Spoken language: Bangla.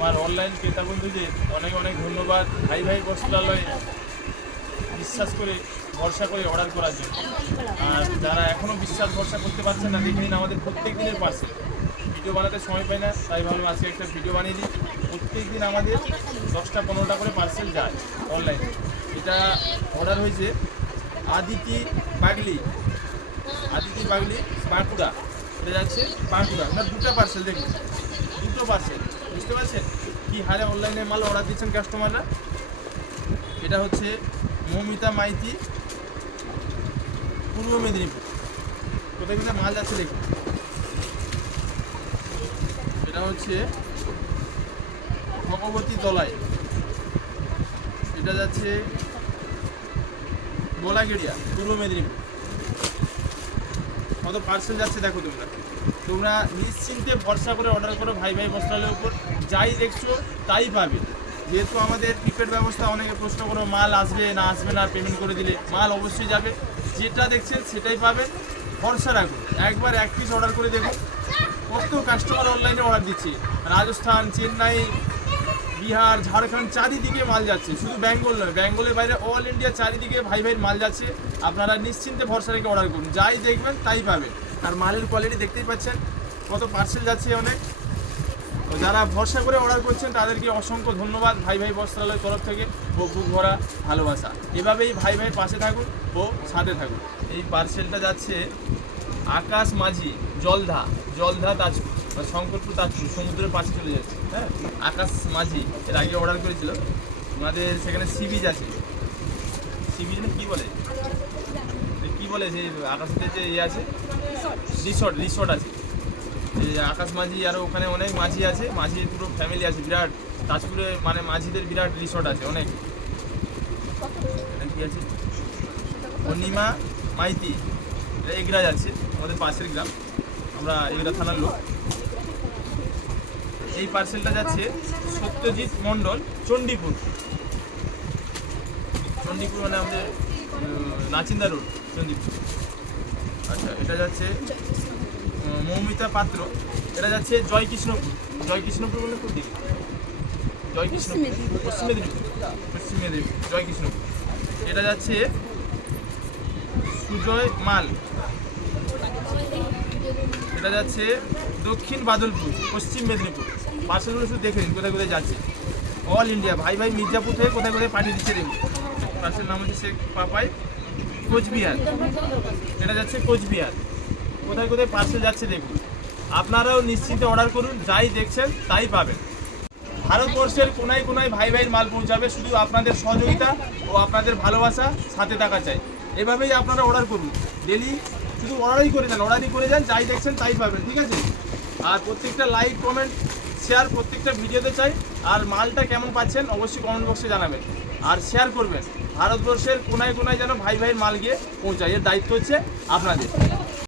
আমার অনলাইন ক্রেতা বন্ধুদের অনেক অনেক ধন্যবাদ। ভাই ভাই বস্ত্রালয়ে বিশ্বাস করে, ভরসা করে অর্ডার করার জন্য। আর যারা এখনও বিশ্বাস, ভরসা করতে পারছেন না, দেখে আমাদের প্রত্যেক দিনের পার্সেল ভিডিও বানাতে সময় পাই না, তাই ভাবলাম আজকে একটা ভিডিও বানিয়ে দিই। প্রত্যেক দিন আমাদের দশটা পনেরোটা করে পার্সেল যায় অনলাইনে এটা অর্ডার হয়েছে আদিতি বাগলি। আদিতি বাগলি, বাঁকুড়া। এটা যাচ্ছে বাঁকুড়া। না, দুটো পার্সেল দেখুন। দুটো পার্সেল বুঝতে পারছেন? কি হারে অনলাইনে মাল অর্ডার দিচ্ছেন কাস্টমাররা এটা হচ্ছে মৌমিতা মাইতি, পূর্ব মেদিনীপুর। কোথায় কোথায় মাল যাচ্ছে দেখুন। এটা হচ্ছে ভগবতী তলায়। এটা যাচ্ছে গোলাগেড়িয়া পূর্ব মেদিনীপুর। কত পার্সেল যাচ্ছে দেখো তোমরা। তোমরা নিশ্চিন্তে ভরসা করে অর্ডার করো, ভাই ভাই বস্ত্রালয়ের উপর, যাই দেখছ তাই পাবে। যেহেতু আমাদের প্রিপেড ব্যবস্থা, অনেকে প্রশ্ন করো, মাল আসবে না আসবে না পেমেন্ট করে দিলে মাল অবশ্যই যাবে। যেটা দেখছেন সেটাই পাবেন। ভরসা রাখুন একবার এক পিস অর্ডার করে দেখুন কত কাস্টমার অনলাইনে অর্ডার দিচ্ছে। রাজস্থান, চেন্নাই বিহার, ঝাড়খণ্ড চারিদিকে মাল যাচ্ছে। শুধু বেঙ্গল নয়, বেঙ্গলের বাইরে অল ইন্ডিয়া চারিদিকে ভাই ভাইয়ের মাল যাচ্ছে। আপনারা নিশ্চিন্তে ভরসা রেখে অর্ডার করুন। যাই দেখবেন, তাই পাবেন। আর মালের কোয়ালিটি দেখতেই পাচ্ছেন, কত পার্সেল যাচ্ছে অনেক। তো যারা ভরসা করে অর্ডার করছেন, তাদেরকে অসংখ্য ধন্যবাদ। ভাই ভাই বস্ত্রালয়ের তরফ থেকে ও বুক ভরা ভালোবাসা। এভাবেই ভাই ভাই পাশে থাকুন ও সাথে থাকুন। এই পার্সেলটা যাচ্ছে আকাশ মাঝি, জলধা জলধা তাজপুর। শঙ্করপুর তাজপুর সমুদ্রের পাশে চলে যাচ্ছে হ্যাঁ? আকাশ মাঝি, এর আগে অর্ডার করেছিল। আমাদের সেখানে সি বিচ আছে। সি বিচ না কী বলে? কি বলে যে আকাশের যে ইয়ে আছে? রিসর্ট রিসর্ট আছে। আকাশ মাঝি আরও ওখানে অনেক মাঝি আছে। মাঝির পুরো ফ্যামিলি আছে, বিরাট। তাজপুরে মানে মাঝিদের বিরাট রিসর্ট আছে, অনেক। কি আছে? অনিমা মাইতি এটা এগরা যাচ্ছে আমাদের পাশের গ্রাম। আমরা এগরা থানার লোক। এই পার্সেলটা যাচ্ছে সত্যজিৎ মণ্ডল, চণ্ডীপুর। চণ্ডীপুর মানে আমাদের নাচিন্দা রোড, চণ্ডীপুর। আচ্ছা এটা যাচ্ছে মৌমিতা পাত্র। এটা যাচ্ছে জয়কৃষ্ণপুর। জয়কৃষ্ণপুর বলে কোন দিকে জয়কৃষ্ণপুর, পশ্চিম মেদিনীপুর। পশ্চিম মেদিনীপুর, জয়কৃষ্ণপুর। এটা যাচ্ছে সুজয় মাল। এটা যাচ্ছে দক্ষিণ বাদলপুর, পশ্চিম মেদিনীপুর। পার্সেলগুলো শুধু দেখে নিন, কোথায় কোথায় যাচ্ছে। অল ইন্ডিয়া ভাই ভাই মির্জাপুর থেকে কোথায় কোথায় পাঠিয়ে দিচ্ছে দেখুন। পার্সেল নাম হচ্ছে শেখ পাপাই, কোচবিহার। এটা যাচ্ছে কোচবিহার। কোথায় কোথায় পার্সেল যাচ্ছে দেখুন। আপনারাও নিশ্চিন্তে অর্ডার করুন, যাই দেখছেন তাই পাবেন। ভারতবর্ষের কোনায় কোনায় ভাই ভাইয়ের মাল পৌঁছাবে, শুধু আপনাদের সহযোগিতা ও আপনাদের ভালোবাসা সাথে থাকা চাই। এভাবেই আপনারা অর্ডার করুন। ডেলি শুধু অর্ডারই করে যান অর্ডারই করে যান, যাই দেখছেন তাই পাবেন, ঠিক আছে? আর প্রত্যেকটা লাইক কমেন্ট শেয়ার প্রত্যেকটা ভিডিওতে চাই। আর মালটা কেমন পাচ্ছেন অবশ্যই কমেন্ট বক্সে জানাবেন। আর শেয়ার করবেন। ভারতবর্ষের কোনায় কোনায় যেন ভাই ভাইয়ের মাল গিয়ে পৌঁছায়। এর দায়িত্ব হচ্ছে আপনাদের।